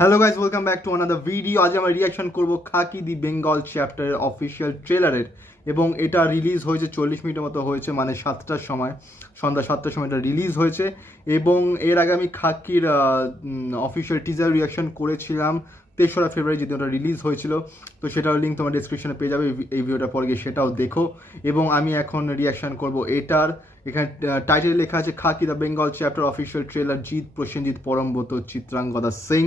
Hello guys, welcome back to another video. আজ আমরা reaction করবো খাকি দি বেঙ্গল চ্যাপ্টারের অফিসিয়াল ট্রেলারের, এবং এটা রিলিজ হয়েছে 40 মিনিটের মতো হয়েছে, মানে 7টার সময়, সন্ধ্যা 7টার সময় এটা রিলিজ হয়েছে। এবং এর আগে আমি খাকির অফিসিয়াল টিজার রিয়াকশন করেছিলাম 3রা ফেব্রুয়ারি, যেদিন ওটা রিলিজ হয়েছিল। তো সেটার লিঙ্ক তোমার ডিসক্রিপশনে পেয়ে যাবে, এই ভিডিওটা পরে গিয়ে সেটাও দেখো। এবং আমি এখন রিয়াকশন করব এটার। এখানে টাইটেল লেখা আছে Khakee the Bengal chapter official trailer, Jeet, Prosenjit, Parambrata, Chitrangada Singh.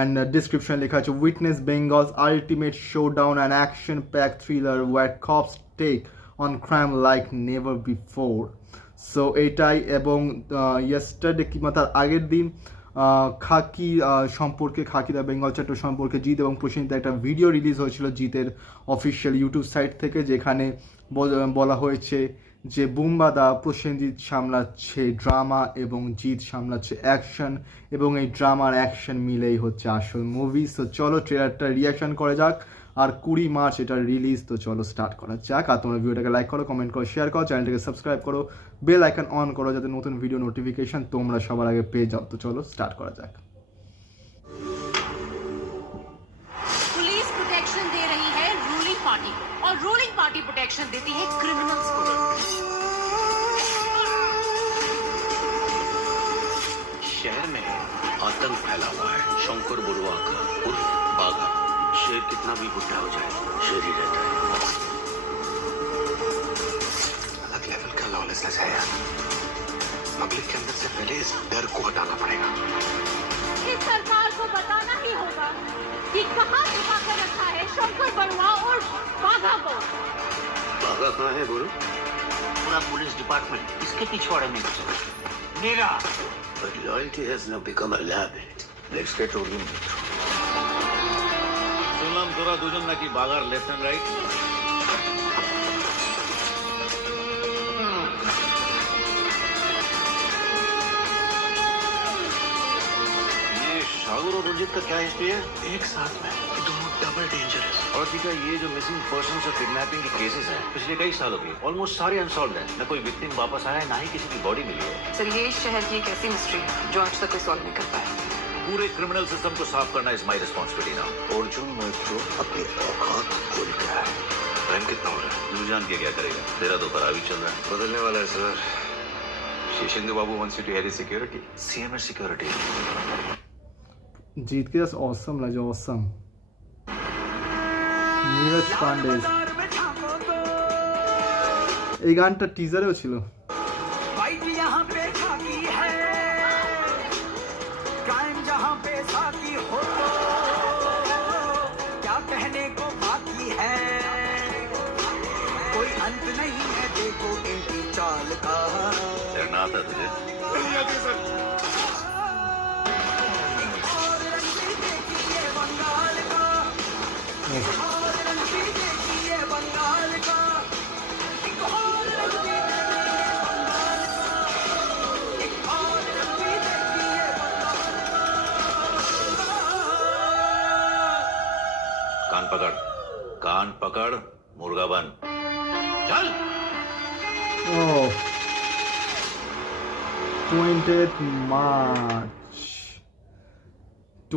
And description লেখা আছে witness Bengal's ultimate showdown and action-packed thriller where cops take on crime like never before. So এটাই। এবং yesterday কিংবা তার আগের দিন খাকি সম্পর্কে, খাকি দ্য বেঙ্গল চ্যাপ্টার সম্পর্কে জিৎ এবং প্রসেনজিতের একটা ভিডিও রিলিজ হয়েছিল জিতের অফিসিয়াল ইউটিউব সাইট থেকে, যেখানে বলা হয়েছে যে বুম্বাদা প্রসেনজিৎ সামলাচ্ছে ড্রামা এবং জিৎ সামলাচ্ছে অ্যাকশন, এবং এই ড্রামার অ্যাকশন মিলেই হচ্ছে আসল মুভি। সো চলো ট্রেলারটা রিয়াকশন করা যাক। আর 20 মার্চ এটা রিলিজ, তো চলো স্টার্ট করা যাক। আর তোমরা ভিডিওটাকে লাইক করো, কমেন্ট করো, শেয়ার করো, চ্যানেলটাকে সাবস্ক্রাইব করো, বেল আইকন অন করো যাতে নতুন ভিডিও নোটিফিকেশন তোমরা সবার আগে পেয়ে যাও। তো চলো স্টার্ট করা যাক। पुलिस प्रोटेक्शन दे रही है रूलिंग पार्टी और रूलिंग पार्टी प्रोटेक्शन देती है क्रिमिनल्स को। शहर में आतंक फैला हुआ है। शंकर बरुआ का उर्फ बाघा। शेर कितना भी बुढ़ा हो जाए शेर ही रहता है। अलग लेवल का लॉलेसनेस है यार। पब्लिक के अंदर से पहले इस डर को हटाना पड़ेगा। इस सरकार को बताना ही होगा कि कहाँ छुपा कर रखा है शंकर बरुआ और बाघा को। बाघा कहाँ है गुरु? पूरा पुलिस डिपार्टमेंट इसके पिछवाड़े में मेरा। But loyalty has now become a habit. Let's get rolling. শুনলাম তোরা দুজন নাকি বাগার লেফট হ্যান্ড রাইট। ये सागर और रंजीत का क्या हिस्ट्री है? एक साथ में ये दोनों डबल डेंजरस। और टीका ये जो मिसिंग पर्सन और किडनैपिंग के केसेस हैं पिछले कई सालों के ऑलमोस्ट सारे अनसॉल्व्ड हैं। न कोई विक्टिम वापस आया है, ना ही किसी की बॉडी मिली है। सर ये इस शहर की एक ऐसी मिस्ट्री है जो आज तक कोई सॉल्व नहीं कर पाया। पूरे क्रिमिनल सिस्टम को साफ करना is my responsibility now. Arjun Maitra अपनी औकात भूल गया है। टाइम कितना हो रहा है? तू जान के क्या करेगा? तेरा तो खराबी चल रहा है। बदलने वाला है sir. Seshendra babu wants you to head his security. CMS security. জিৎকে জাস্ট অসম লাগে, অসম। নীরজ পান্ডে এই গানটা টিজারেও ছিল। फाइट यहाँ पे खाकी है, क्राइम जहाँ पे साकी हो तो क्या कहने को बाकी है। कोई अंत नहीं है देखो इनकी चाल का। डरना आता तुझे? और रंजीत देखिए बंगाल का, और रंजीत देखिए बंगाल का, एक और रंजीत देखिए बंगाल का, एक और रंजीत देखिए बंगाल का। कान पकड़, कान पकड़, मुर्गा बन, चल। Oh,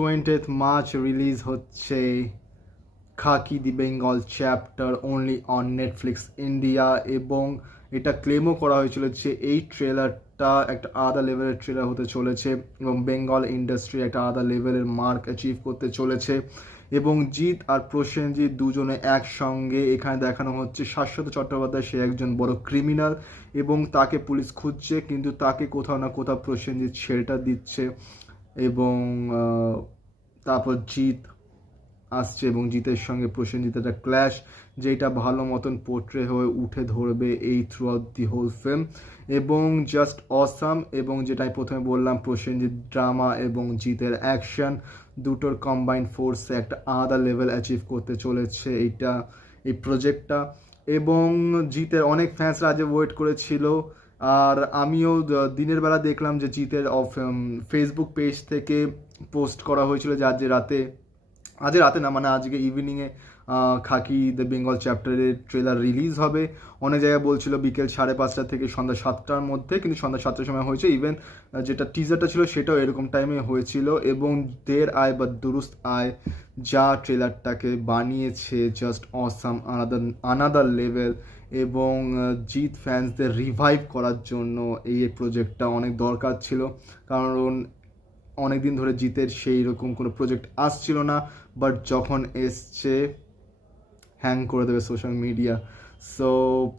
20th মার্চ রিলিজ হচ্ছে Khakee the Bengal chapter only on Netflix India. এবং এটা ক্লেমও করা হয়েছিল যে এই ট্রেলারটা একটা আলাদা লেভেলের ট্রেলার হতে চলেছে এবং বেঙ্গল ইন্ডাস্ট্রি একটা আলাদা লেভেলের মার্ক অ্যাচিভ করতে চলেছে। এবং জিৎ আর প্রসেনজিৎ দুজনে একসঙ্গে এখানে দেখানো হচ্ছে শাশ্বত চট্টোপাধ্যায়, সে একজন বড় ক্রিমিনাল এবং তাকে পুলিশ খুঁজছে, কিন্তু তাকে কোথাও না কোথাও প্রসেনজিৎ শেল্টার দিচ্ছে। এবং তারপর জিৎ আসছে এবং জিতের সঙ্গে প্রসেনজিতের একটা ক্ল্যাশ, যেটা ভালো মতন পোর্ট্রে হয়ে উঠে ধরবে এই throughout the whole film. এবং জাস্ট অসাম। এবং যেটা আমি প্রথমে বললাম, প্রসেনজিৎ ড্রামা এবং জিতের অ্যাকশন দুটোর কম্বাইন্ড ফোর্সে একটা আলাদা লেভেল অ্যাচিভ করতে চলেছে এই প্রজেক্টটা। এবং জিতের অনেক ফ্যান্সরা আজ ওয়েট করেছিল, আর আমিও দিনের বেলা দেখলাম যে জিতের ফেসবুক পেজ থেকে পোস্ট করা হয়েছিল যে আজ রাতে না, মানে আজকে ইভিনিংয়ে খাকি দ্য বেঙ্গল চ্যাপ্টারের ট্রেলার রিলিজ হবে। অনেক জায়গায় বলছিল বিকেল 5:30 থেকে সন্ধ্যা 7টার মধ্যে, কিন্তু সন্ধ্যা 7টার সময় হয়েছে। ইভেন যেটা টিজারটা ছিল সেটাও এরকম টাইমে হয়েছিল। এবং দের আয় বা দুরুস্ত আয় যা ট্রেলারটাকে বানিয়েছে, জাস্ট অসাম, আনাদার লেভেল। এবং জিৎ ফ্যান্সদের রিভাইভ করার জন্য এই প্রজেক্টটা অনেক দরকার ছিল, কারণ অনেক দিন ধরে জিতের সেই রকম কোনো প্রজেক্ট আসছিল না, বাট যখন এসছে হ্যাং করে দেবে সোশ্যাল মিডিয়া। সো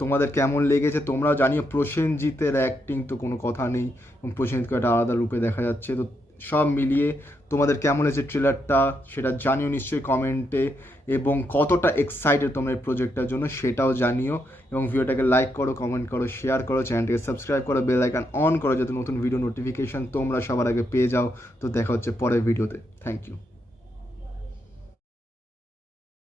তোমাদের কেমন লেগেছে তোমরাও জানিও। প্রসেনজিতের অ্যাক্টিং তো কোনো কথা নেই, এবং প্রসেনজিৎকে একটা আলাদা রূপে দেখা যাচ্ছে। তো সব মিলিয়ে তোমাদের কেমন হয়েছে ট্রেলারটা সেটা জানিও নিশ্চয়ই কমেন্টে, এবং কতটা এক্সাইটেড তোমরা এই প্রজেক্টটার জন্য সেটাও জানিও। এবং ভিডিওটাকে লাইক করো, কমেন্ট করো, শেয়ার করো, চ্যানেলটাকে সাবস্ক্রাইব করো, বেল আইকন অন করো যাতে নতুন ভিডিও নোটিফিকেশান তোমরা সবার আগে পেয়ে যাও। তো দেখা হচ্ছে পরের ভিডিওতে। Thank you.